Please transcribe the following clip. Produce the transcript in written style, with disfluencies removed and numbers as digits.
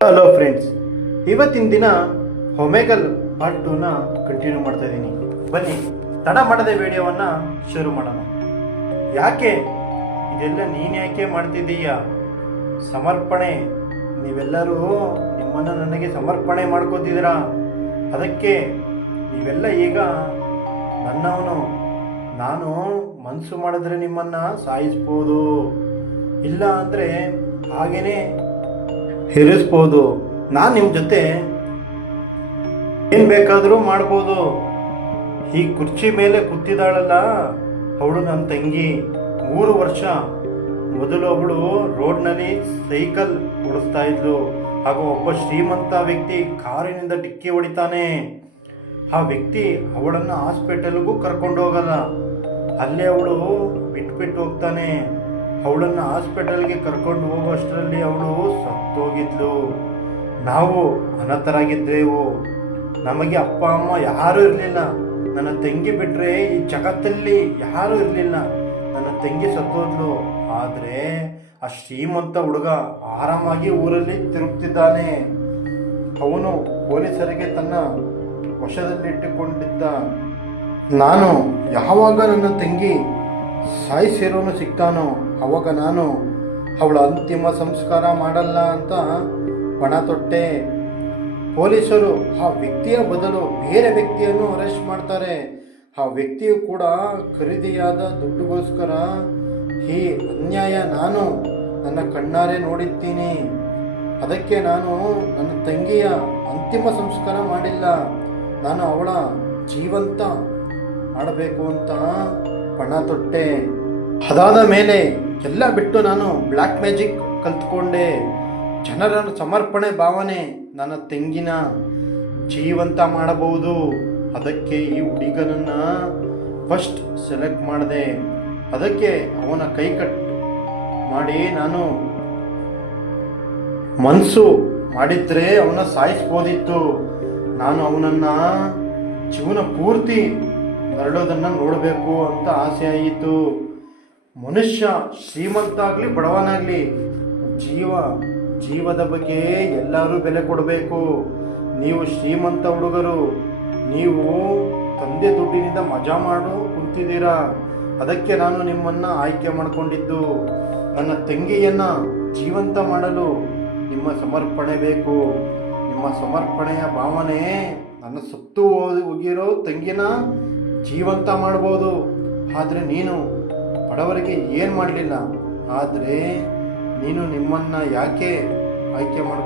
Hello friends, ಇವತ್ತಿನ ದಿನ ಒಮೆಗಲ್ part 2ನ continue ಮಾಡ್ತಾ ಇದ್ದೀನಿ. ಬನ್ನಿ ತಡ ಮಾಡದೆ ವಿಡಿಯೋವನ್ನು ಶುರು ಮಾಡೋಣ. ಯಾಕೆ ಇದೆಲ್ಲ ನೀನು ಯಾಕೆ ಮಾಡ್ತಿದ್ದೀಯ? ಸಮರ್ಪಣೆ, ನೀವೆಲ್ಲರೂ ನಿಮ್ಮನ್ನು ನನಗೆ ಸಮರ್ಪಣೆ ಮಾಡ್ಕೋತಿದ್ದೀರಾ. ಅದಕ್ಕೆ ನೀವೆಲ್ಲ ಈಗ ನನ್ನವನು. ನಾನು ಮನಸ್ಸು ಮಾಡಿದ್ರೆ ನಿಮ್ಮನ್ನು ಸಾಯಿಸ್ಬೋದು, ಇಲ್ಲ ಅಂದರೆ ಹಾಗೇನೆ ಇರಿಸ್ಬೋದು. ನಾನು ನಿಮ್ಮ ಜೊತೆ ಏನು ಬೇಕಾದರೂ ಮಾಡ್ಬೋದು. ಈ ಕುರ್ಚಿ ಮೇಲೆ ಕೂತಿದ್ದಾಳಲ್ಲ, ಅವಳು ನನ್ನ ತಂಗಿ. 3 ವರ್ಷ ಮೊದಲು ಅವಳು ರೋಡ್ನಲ್ಲಿ ಸೈಕಲ್ ಓಡಿಸ್ತಾ ಇದ್ಲು. ಹಾಗೂ ಒಬ್ಬ ಶ್ರೀಮಂತ ವ್ಯಕ್ತಿ ಕಾರಿನಿಂದ ಡಿಕ್ಕಿ ಹೊಡಿತಾನೆ. ಆ ವ್ಯಕ್ತಿ ಅವಳನ್ನು ಹಾಸ್ಪಿಟಲ್ಗೂ ಕರ್ಕೊಂಡು ಹೋಗಲ್ಲ, ಅಲ್ಲೇ ಅವಳು ಬಿಟ್ಬಿಟ್ಟು ಹೋಗ್ತಾನೆ. ಅವಳನ್ನು ಹಾಸ್ಪಿಟಲ್ಗೆ ಕರ್ಕೊಂಡು ಹೋಗೋಷ್ಟರಲ್ಲಿ ಅವಳು ಸತ್ತೋಗಿದ್ಲು. ನಾವು ಅನಾಥರಾಗಿದ್ದೆವು. ನಮಗೆ ಅಪ್ಪ ಅಮ್ಮ ಯಾರೂ ಇರಲಿಲ್ಲ. ನನ್ನ ತಂಗಿ ಬಿಟ್ಟರೆ ಈ ಜಗತ್ತಲ್ಲಿ ಯಾರೂ ಇರಲಿಲ್ಲ. ನನ್ನ ತಂಗಿ ಸತ್ತೋದ್ಲು. ಆದರೆ ಆ ಶ್ರೀಮಂತ ಹುಡುಗ ಆರಾಮಾಗಿ ಊರಲ್ಲಿ ತಿರುಗ್ತಿದ್ದಾನೆ. ಅವನು ಪೊಲೀಸರಿಗೆ ತನ್ನ ವಶದಲ್ಲಿಟ್ಟುಕೊಂಡಿದ್ದ. ನಾನು ಯಾವಾಗ ನನ್ನ ತಂಗಿ ಸಾಯಿಸಿರೋನು ಸಿಗ್ತಾನೋ ಅವಾಗ ನಾನು ಅವಳ ಅಂತಿಮ ಸಂಸ್ಕಾರ ಮಾಡಲ್ಲ ಅಂತ ಪಣ ತೊಟ್ಟೆ. ಪೊಲೀಸರು ಆ ವ್ಯಕ್ತಿಯ ಬದಲು ಬೇರೆ ವ್ಯಕ್ತಿಯನ್ನು ಅರೆಸ್ಟ್ ಮಾಡ್ತಾರೆ. ಆ ವ್ಯಕ್ತಿಯು ಕೂಡ ಖರೀದಿಯಾದ ದುಡ್ಡುಗೋಸ್ಕರ ಈ ಅನ್ಯಾಯ ನಾನು ನನ್ನ ಕಣ್ಣಾರೆ ನೋಡಿದ್ದೀನಿ. ಅದಕ್ಕೆ ನಾನು ನನ್ನ ತಂಗಿಯ ಅಂತಿಮ ಸಂಸ್ಕಾರ ಮಾಡಿಲ್ಲ. ನಾನು ಅವಳ ಜೀವಂತ ಮಾಡಬೇಕು ಅಂತ ಪಣ ತೊಟ್ಟೆ. ಅದಾದ ಮೇಲೆ ಎಲ್ಲ ಬಿಟ್ಟು ನಾನು ಬ್ಲ್ಯಾಕ್ ಮ್ಯಾಜಿಕ್ ಕಲ್ತ್ಕೊಂಡೆ. ಜನರ ಸಮರ್ಪಣೆ ಭಾವನೆ ನನ್ನ ತಂಗಿನ ಜೀವಂತ ಮಾಡಬಹುದು. ಅದಕ್ಕೆ ಈ ಹುಡುಗನನ್ನು ಫಸ್ಟ್ ಸೆಲೆಕ್ಟ್ ಮಾಡಿದೆ. ಅದಕ್ಕೆ ಅವನ ಕೈ ಕಟ್ ಮಾಡಿ ನಾನು ಮನಸ್ಸು ಮಾಡಿದ್ರೆ ಅವನ ಸಾಯಿಸ್ಬೋದಿತ್ತು. ನಾನು ಅವನನ್ನು ಜೀವನ ಪೂರ್ತಿ ನರಳೋದನ್ನು ನೋಡಬೇಕು ಅಂತ ಆಸೆ ಆಯಿತು. ಮನುಷ್ಯ ಶ್ರೀಮಂತ ಆಗಲಿ ಬಡವನಾಗಲಿ ಜೀವದ ಬಗ್ಗೆ ಎಲ್ಲರೂ ಬೆಲೆ ಕೊಡಬೇಕು. ನೀವು ಶ್ರೀಮಂತ ಹುಡುಗರು, ನೀವು ತಂದೆ ದುಡ್ಡಿನಿಂದ ಮಜಾ ಮಾಡು ಕುಂತಿದ್ದೀರಾ. ಅದಕ್ಕೆ ನಾನು ನಿಮ್ಮನ್ನು ಆಯ್ಕೆ ಮಾಡಿಕೊಂಡಿದ್ದು. ನನ್ನ ತಂಗಿಯನ್ನು ಜೀವಂತ ಮಾಡಲು ನಿಮ್ಮ ಸಮರ್ಪಣೆ ಬೇಕು. ನಿಮ್ಮ ಸಮರ್ಪಣೆಯ ಭಾವನೆ ನನ್ನ ಸತ್ತು ಹೋಗಿರೋ ತಂಗಿನ ಜೀವಂತ ಮಾಡ್ಬೋದು. ಆದರೆ ನೀನು ಬಡವರಿಗೆ ಏನು ಮಾಡಲಿಲ್ಲ. ಆದರೆ ನೀನು ನಿಮ್ಮನ್ನು ಯಾಕೆ ಆಯ್ಕೆ